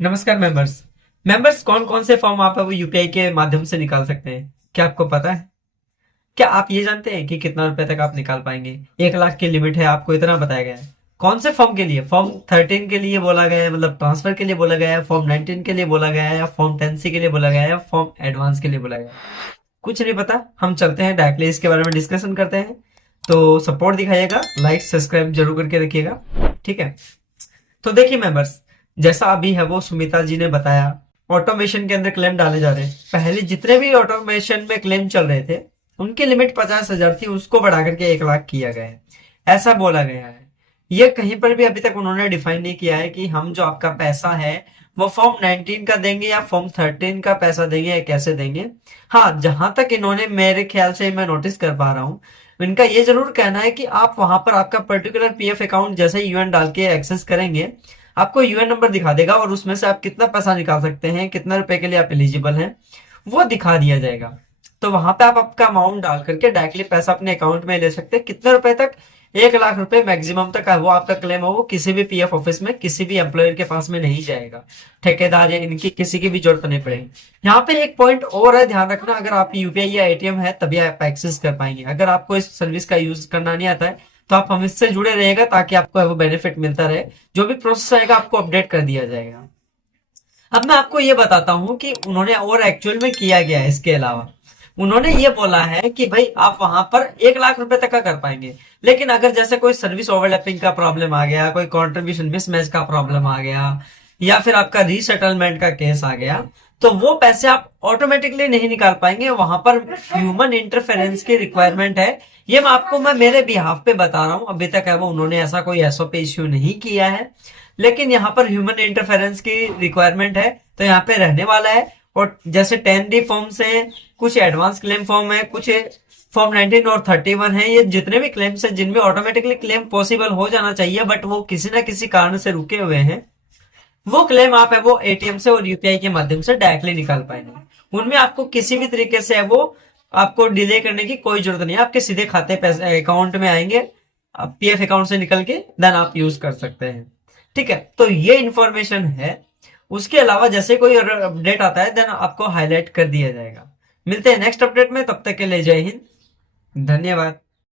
नमस्कार members. Members कौन कौन से फॉर्म आप अब यूपीआई के माध्यम से निकाल सकते हैं, क्या आपको पता है? क्या आप ये जानते हैं कि कितना रुपए तक आप निकाल पाएंगे? 1 लाख की लिमिट है, आपको इतना बताया गया है। कौन से फॉर्म के लिए? फॉर्म 13 के लिए बोला गया है, मतलब ट्रांसफर के लिए बोला गया है, फॉर्म 19 के लिए बोला गया है, या फॉर्म 10C के लिए बोला गया है, या फॉर्म एडवांस के लिए बोला गया है? कुछ नहीं पता। हम चलते हैं डायरेक्टली इसके बारे में डिस्कशन करते हैं। तो सपोर्ट दिखाइएगा, लाइक सब्सक्राइब जरूर करके रखिएगा, ठीक है? तो देखिए मेंबर्स, जैसा अभी है वो सुमिता जी ने बताया, ऑटोमेशन के अंदर क्लेम डाले जा रहे हैं। पहले जितने भी ऑटोमेशन में क्लेम चल रहे थे उनकी लिमिट 50,000 थी, उसको बढ़ा करके 1 लाख किया गया है, ऐसा बोला गया है। ये कहीं पर भी अभी तक उन्होंने डिफाइन नहीं किया है कि हम जो आपका पैसा है वो फॉर्म 19 का देंगे या फॉर्म 13 का पैसा देंगे या कैसे देंगे। हाँ, जहां तक इन्होंने मेरे ख्याल से मैं नोटिस कर पा रहा हूँ, इनका ये जरूर कहना है कि आप वहां पर आपका पर्टिकुलर पीएफ अकाउंट जैसे यूएन डाल के एक्सेस करेंगे, आपको यूएन नंबर दिखा देगा और उसमें से आप कितना पैसा निकाल सकते हैं, कितना रुपए के लिए आप एलिजिबल हैं, वो दिखा दिया जाएगा। तो वहां पे आप आपका अमाउंट डाल करके डायरेक्टली पैसा अपने अकाउंट में ले सकते हैं, कितने रुपए तक? 1 लाख रुपए मैक्सिमम तक है वो आपका क्लेम है, वो किसी भी पीएफ ऑफिस में किसी भी एम्प्लॉयर के पास में नहीं जाएगा, ठेकेदार या इनकी किसी की भी जरूरत नहीं पड़ेगी। यहाँ पे एक पॉइंट और है, ध्यान रखना, अगर आप यूपीआई या एटीएम है तभी आप एक्सेस कर पाएंगे। अगर आपको इस सर्विस का यूज करना नहीं आता है तो आप हमसे जुड़े रहिएगा ताकि आपको वो बेनिफिट मिलता रहे। जो भी प्रोसेस आएगा आपको अपडेट कर दिया जाएगा। अब मैं आपको ये बताता हूँ कि उन्होंने और एक्चुअल में किया गया है। इसके अलावा उन्होंने ये बोला है कि भाई आप वहां पर 1 लाख रुपए तक का कर पाएंगे, लेकिन अगर जैसे कोई सर्विस ओवरलैपिंग का प्रॉब्लम आ गया, कोई कॉन्ट्रीब्यूशन मिसमैच का प्रॉब्लम आ गया, या फिर आपका रीसेटलमेंट का केस आ गया, तो वो पैसे आप ऑटोमेटिकली नहीं निकाल पाएंगे। वहां पर ह्यूमन इंटरफेरेंस की रिक्वायरमेंट है। ये मैं मेरे बिहाफ पे बता रहा हूं। अभी तक है वो उन्होंने ऐसा कोई एसओपी इश्यू नहीं किया है, लेकिन यहाँ पर ह्यूमन इंटरफेरेंस की रिक्वायरमेंट है, तो यहाँ पे रहने वाला है। और जैसे 10D फॉर्म्स है, कुछ एडवांस क्लेम फॉर्म है, कुछ फॉर्म 19 और 31 है, ये जितने भी क्लेम्स है जिनमें ऑटोमेटिकली क्लेम पॉसिबल हो जाना चाहिए बट वो किसी ना किसी कारण से रुके हुए हैं, वो क्लेम आप है वो एटीएम से और यूपीआई के माध्यम से डायरेक्टली निकाल पाएंगे। उनमें आपको किसी भी तरीके से है वो आपको डिले करने की कोई जरूरत नहीं है, आपके सीधे खाते पैसे अकाउंट में आएंगे, पीएफ अकाउंट से निकल के देन आप यूज कर सकते हैं, ठीक है? तो ये इंफॉर्मेशन है। उसके अलावा जैसे कोई अपडेट आता है देन आपको हाईलाइट कर दिया जाएगा। मिलते हैं नेक्स्ट अपडेट में, तब तक के लिए जय हिंद, धन्यवाद।